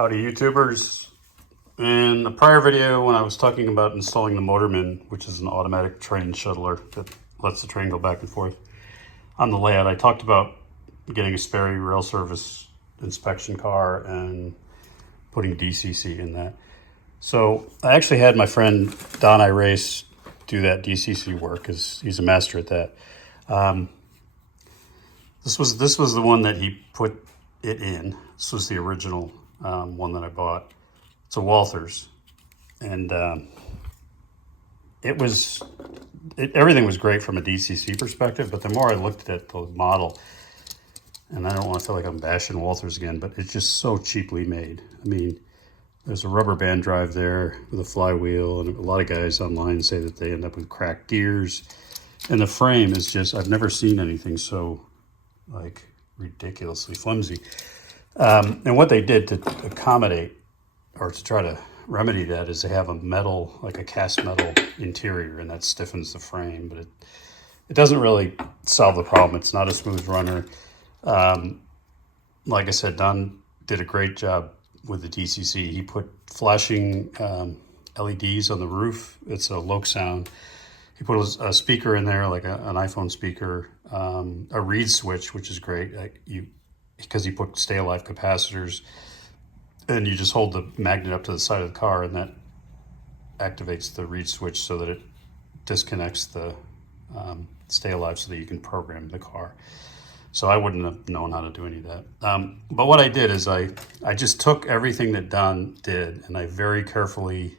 Howdy YouTubers. In the prior video when I was talking about installing the Motorman, which is an automatic train shuttler that lets the train go back and forth on the layout, I talked about getting a Sperry rail service inspection car and putting DCC in that. So I actually had my friend Don Race do that DCC work because he's a master at that. This was the one that he put it in. This was the original one that I bought. It's a Walthers, and everything was great from a DCC perspective. But the more I looked at the model, and I don't want to feel like I'm bashing Walthers again, but it's just so cheaply made. I mean, there's a rubber band drive there with a flywheel, and a lot of guys online say that they end up with cracked gears. And the frame is just, I've never seen anything so like ridiculously flimsy. And what they did to accommodate or to try to remedy that is they have a metal, like a cast metal interior, and that stiffens the frame, but it doesn't really solve the problem. It's not a smooth runner. Like I said, Don did a great job with the DCC. He put flashing LEDs on the roof. It's a Loc sound. He put a speaker in there, like an iPhone speaker, a reed switch, which is great. Because he put stay alive capacitors, and you just hold the magnet up to the side of the car, and that activates the reed switch so that it disconnects the stay alive so that you can program the car. So I wouldn't have known how to do any of that. But what I did is I just took everything that Don did, and I very carefully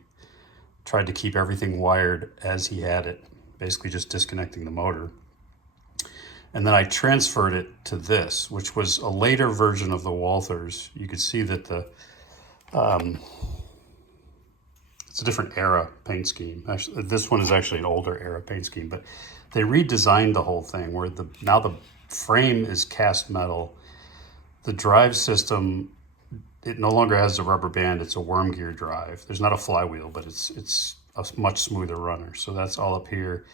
tried to keep everything wired as he had it, basically just disconnecting the motor. And then I transferred it to this, which was a later version of the Walthers. You could see that it's a different era paint scheme. Actually, this one is actually an older era paint scheme, but they redesigned the whole thing where now the frame is cast metal. The drive system, it no longer has a rubber band. It's a worm gear drive. There's not a flywheel, but it's a much smoother runner. So that's all up here.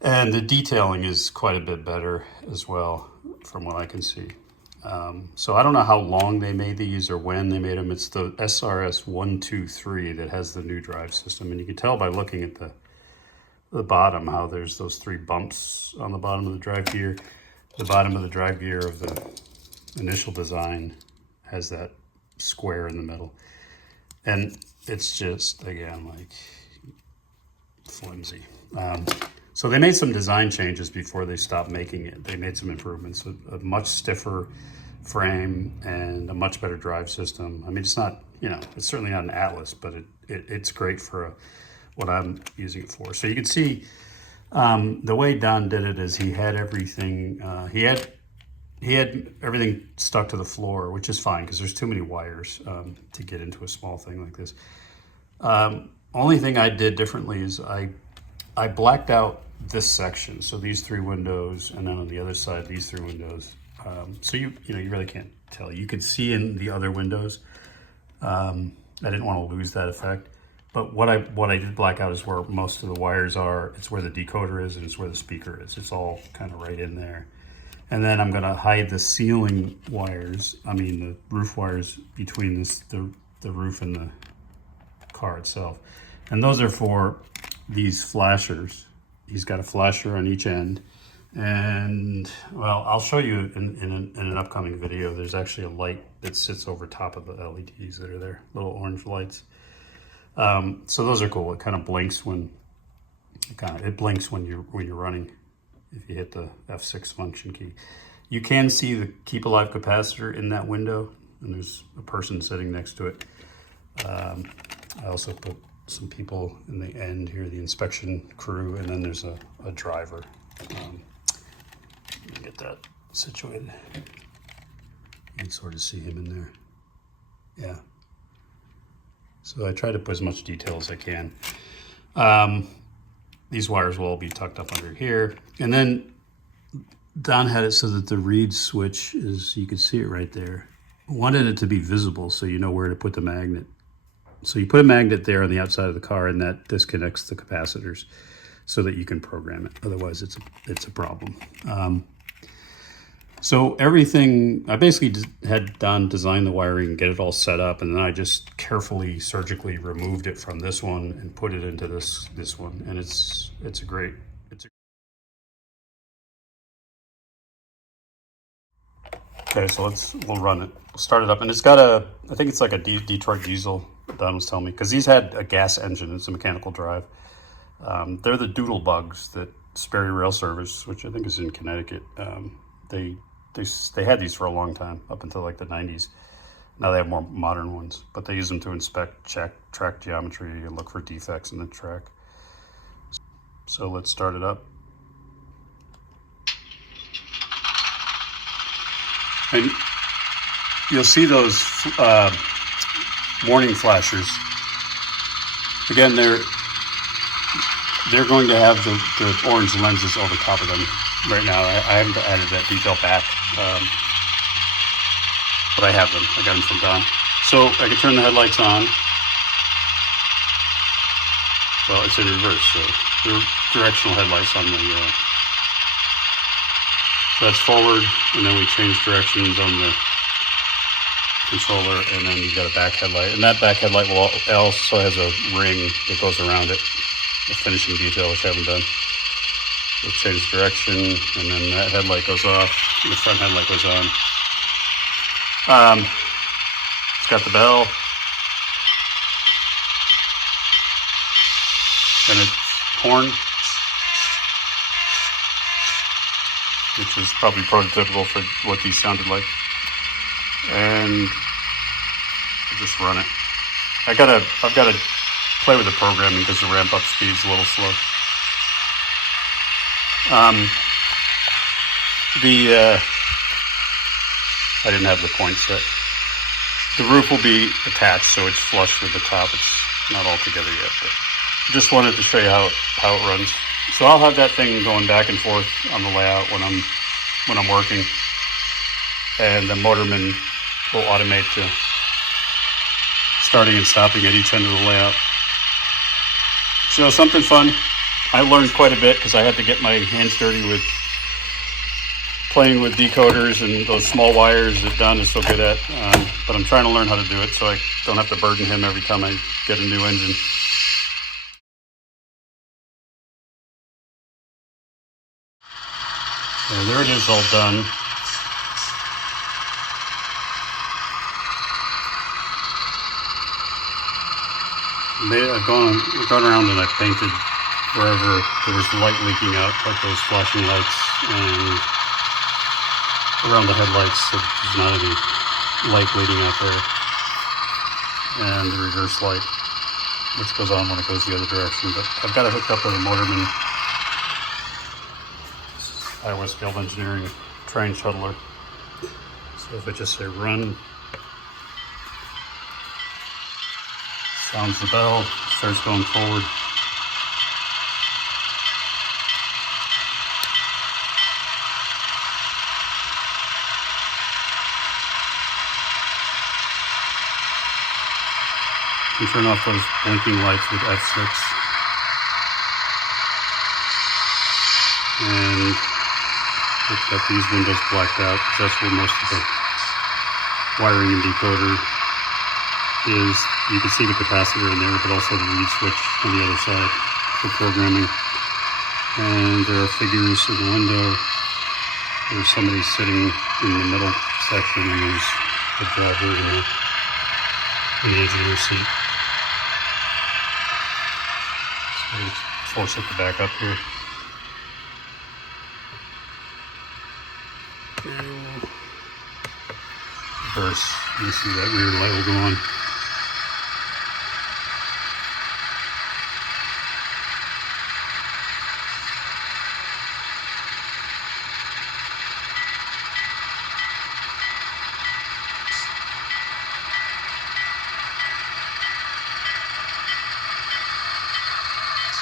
And the detailing is quite a bit better as well, from what I can see. So I don't know how long they made these or when they made them. It's the SRS 123 that has the new drive system. And you can tell by looking at the bottom how there's those 3 bumps on the bottom of the drive gear. The bottom of the drive gear of the initial design has that square in the middle. And it's just, again, like flimsy. So they made some design changes before they stopped making it. They made some improvements, a much stiffer frame and a much better drive system. I mean, it's not, it's certainly not an Atlas, but it's great for what I'm using it for. So you can see the way Don did it is he had everything, he had everything stuck to the floor, which is fine because there's too many wires to get into a small thing like this. Only thing I did differently is I blacked out this section, so these 3 windows, and then on the other side these 3 windows. So you really can't tell. You can see in the other windows. I didn't want to lose that effect, but what I did black out is where most of the wires are. It's where the decoder is, and it's where the speaker is. It's all kind of right in there. And then I'm going to hide the ceiling wires. I mean the roof wires between the roof and the car itself, and those are for these flashers. He's got a flasher on each end, and well, I'll show you in an upcoming video. There's actually a light that sits over top of the LEDs that are there, little orange lights. So those are cool. It kind of blinks when you're running. If you hit the F6 function key, you can see the keep alive capacitor in that window, and there's a person sitting next to it. I also put some people in the end here, the inspection crew, and then there's a driver. Let me get that situated. You can sort of see him in there. Yeah. So I try to put as much detail as I can. These wires will all be tucked up under here. And then Don had it so that the reed switch is, you can see it right there. Wanted it to be visible so you know where to put the magnet. So you put a magnet there on the outside of the car, and that disconnects the capacitors so that you can program it. Otherwise, it's a problem. So everything, I basically had done, designed the wiring, get it all set up, and then I just carefully, surgically removed it from this one and put it into this one, and it's a great, okay, so we'll run it. We'll start it up, and it's got I think it's like a Detroit diesel, Don was telling me, because these had a gas engine, it's a mechanical drive. They're the doodle bugs that Sperry Rail Service, which I think is in Connecticut, they had these for a long time, up until like the 90s. Now they have more modern ones, but they use them to inspect, check track geometry, and look for defects in the track. So let's start it up. And you'll see those warning flashers. Again, they're going to have the orange lenses over top of them. Right now, I haven't added that detail back, but I have them. I got them from Don. So I can turn the headlights on. Well, it's in reverse, so they're directional headlights on the, so that's forward, and then we change directions on the controller, and then you've got a back headlight. And that back headlight also has a ring that goes around it, a finishing detail, which I haven't done. We'll change direction, and then that headlight goes off, and the front headlight goes on. It's got the bell, and its horn, which is probably prototypical for what these sounded like. And we'll just run it. I've got to play with the programming because the ramp up speed's a little slow. I didn't have the point set. The roof will be attached, so it's flush with the top. It's not all together yet, but just wanted to show you how it runs. So I'll have that thing going back and forth on the layout when I'm working, and the Motorman will automate to starting and stopping at each end of the layout. So something fun. I learned quite a bit because I had to get my hands dirty with playing with decoders and those small wires that Don is so good at. But I'm trying to learn how to do it so I don't have to burden him every time I get a new engine. So there it is, all done. I've gone around and I've painted wherever there was light leaking out, like those flashing lights, and around the headlights, so there's not any light bleeding out there. And the reverse light, which goes on when it goes the other direction. But I've got it hooked up with a Motorman Iowa Skilled Engineering train shuttler. So if I just say run, sounds the bell, starts going forward. You can turn off those blinking lights with F6. And I've got these windows blacked out because that's where most of the wiring and decoder is. You can see the capacitor in there, but also the reed switch on the other side for programming. And there are figures in the window. There's somebody sitting in the middle section, and there's a driver in the engineer's seat. So let's force it to back up here. Reverse, you see that rear light will go on.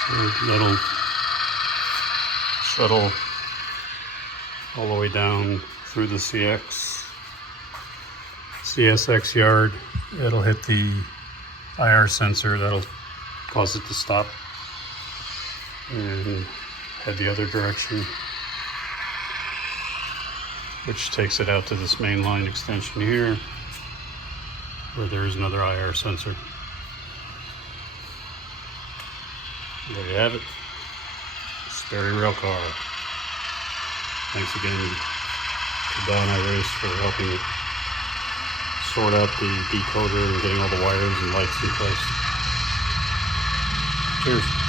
So that'll shuttle all the way down through the CSX yard. It'll hit the IR sensor. That'll cause it to stop and head the other direction. which takes it out to this main line extension here, where there is another IR sensor. There you have it. Sperry Railcar. Thanks again to Don Iris for helping me sort out the decoder and getting all the wires and lights in place. Cheers.